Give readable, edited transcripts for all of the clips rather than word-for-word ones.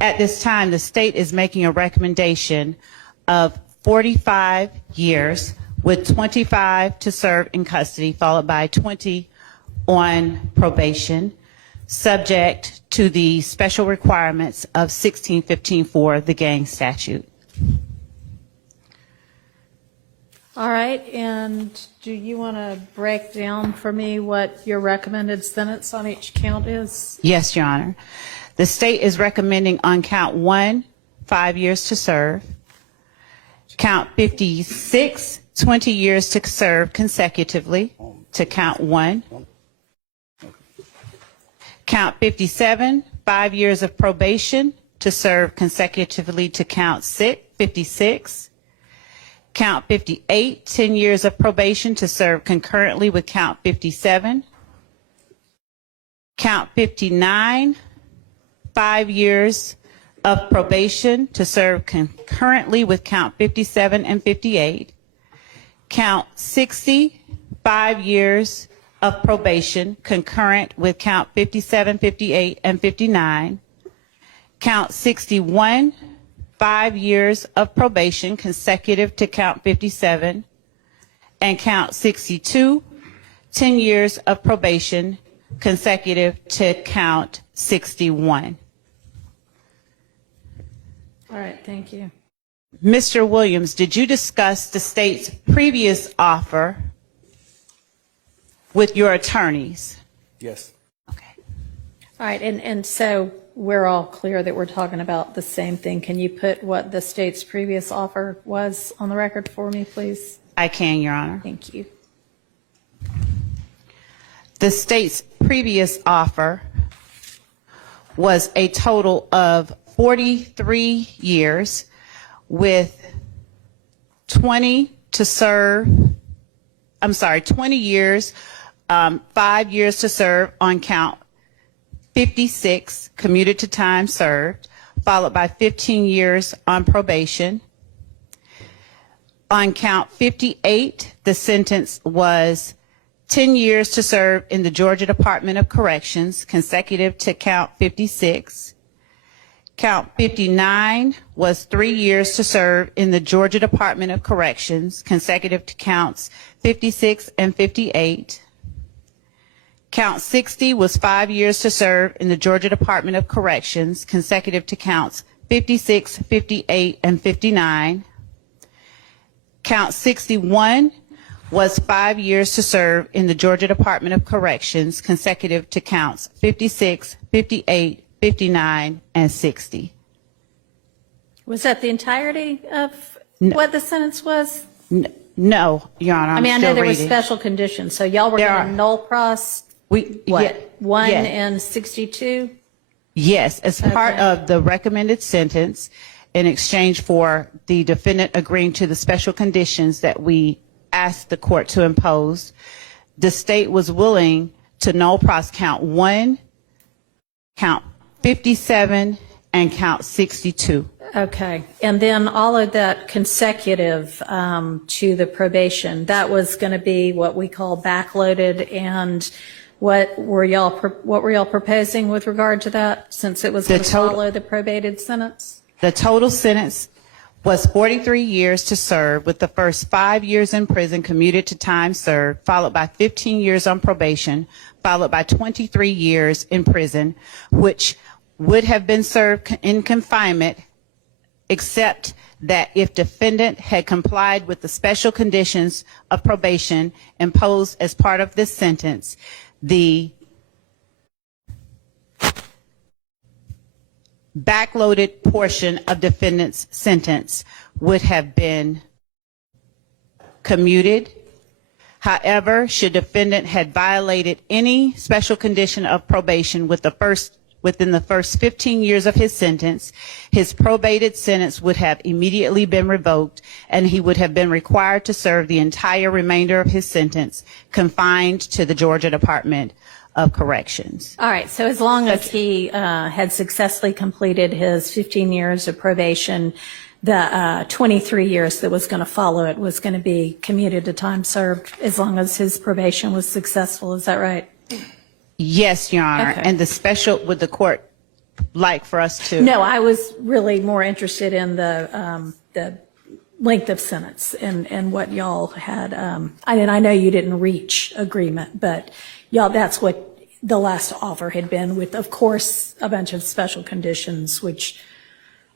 At this time, the state is making a recommendation of 45 years with 25 to serve in custody, followed by 20 on probation, subject to the special requirements of 1615 the gang statute. All right, and do you want to break down for me what your recommended sentence on each count is? Yes, Your Honor. The state is recommending on count 1, 5 years to serve. Count 56, 20 years to serve consecutively to count 1. Count 57, 5 years of probation to serve consecutively to count 56. Count 58, 10 years of probation to serve concurrently with count 57. Count 59, 5 years of probation to serve concurrently with count 57 and 58. Count 60, 5 years of probation concurrent with count 57, 58, and 59. Count 61, 5 years of probation consecutive to count 57. And count 62, 10 years of probation consecutive to count 61. All right, thank you. Mr. Williams, did you discuss the state's previous offer with your attorneys? Yes. Okay. All right, and so we're all clear that we're talking about the same thing. Can you put what the state's previous offer was on the record for me, please? I can, Your Honor. Thank you. The state's previous offer was a total of 43 years with 20 years, 5 years to serve on count 56, commuted to time served, followed by 15 years on probation. On count 58, the sentence was 10 years to serve in the Georgia Department of Corrections, consecutive to count 56. Count 59 was 3 years to serve in the Georgia Department of Corrections, consecutive to counts 56 and 58. Count 60 was 5 years to serve in the Georgia Department of Corrections, consecutive to counts 56, 58, and 59. Count 61 was 5 years to serve in the Georgia Department of Corrections, consecutive to counts 56, 58, 59, and 60. Was that the entirety of what the sentence was? No, Your Honor. I mean, I know still there were reading. special conditions, so y'all were There going are. to null pros We, what? yeah, 1 yeah. and 62? Yes, as part Okay. of the recommended sentence, in exchange for the defendant agreeing to the special conditions that we asked the court to impose, the state was willing to null pros count 1, count 57, and count 62. Okay, and then all of that consecutive to the probation, that was going to be what we call backloaded, and what were y'all proposing with regard to that, since it was going to follow the probated sentence? The total sentence was 43 years to serve, with the first 5 years in prison commuted to time served, followed by 15 years on probation, followed by 23 years in prison, which would have been served in confinement, except that if defendant had complied with the special conditions of probation imposed as part of this sentence, the backloaded portion of defendant's sentence would have been commuted. However, should defendant had violated any special condition of probation within the first 15 years of his sentence, his probated sentence would have immediately been revoked, and he would have been required to serve the entire remainder of his sentence confined to the Georgia Department of Corrections. All right, so as long as he had successfully completed his 15 years of probation, the 23 years that was going to follow it was going to be commuted to time served as long as his probation was successful. Is that right? Yes, Your Honor. Okay. And the special, would the court like for us to? No, I was really more interested in the length of sentence and what y'all had. I know you didn't reach agreement, but y'all, that's what the last offer had been with, of course, a bunch of special conditions, which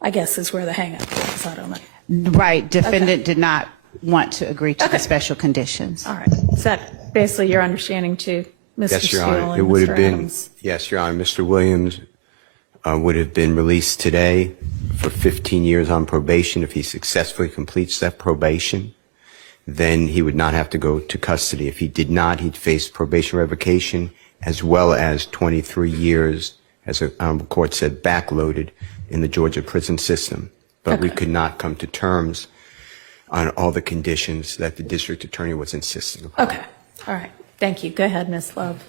I guess is where the hang-up is. I don't know. Right. Defendant did not want to agree to the special conditions. All right. Is that basically your understanding too, Mr. Yes, Your Steele Honor. and It would Mr. have been, Adams? yes, Your Honor. Mr. Williams would have been released today for 15 years on probation. If he successfully completes that probation, then he would not have to go to custody. If he did not, he'd face probation revocation as well as 23 years, as the court said, backloaded in the Georgia prison system. But we could not come to terms on all the conditions that the district attorney was insisting upon. Okay. All right. Thank you. Go ahead, Ms. Love.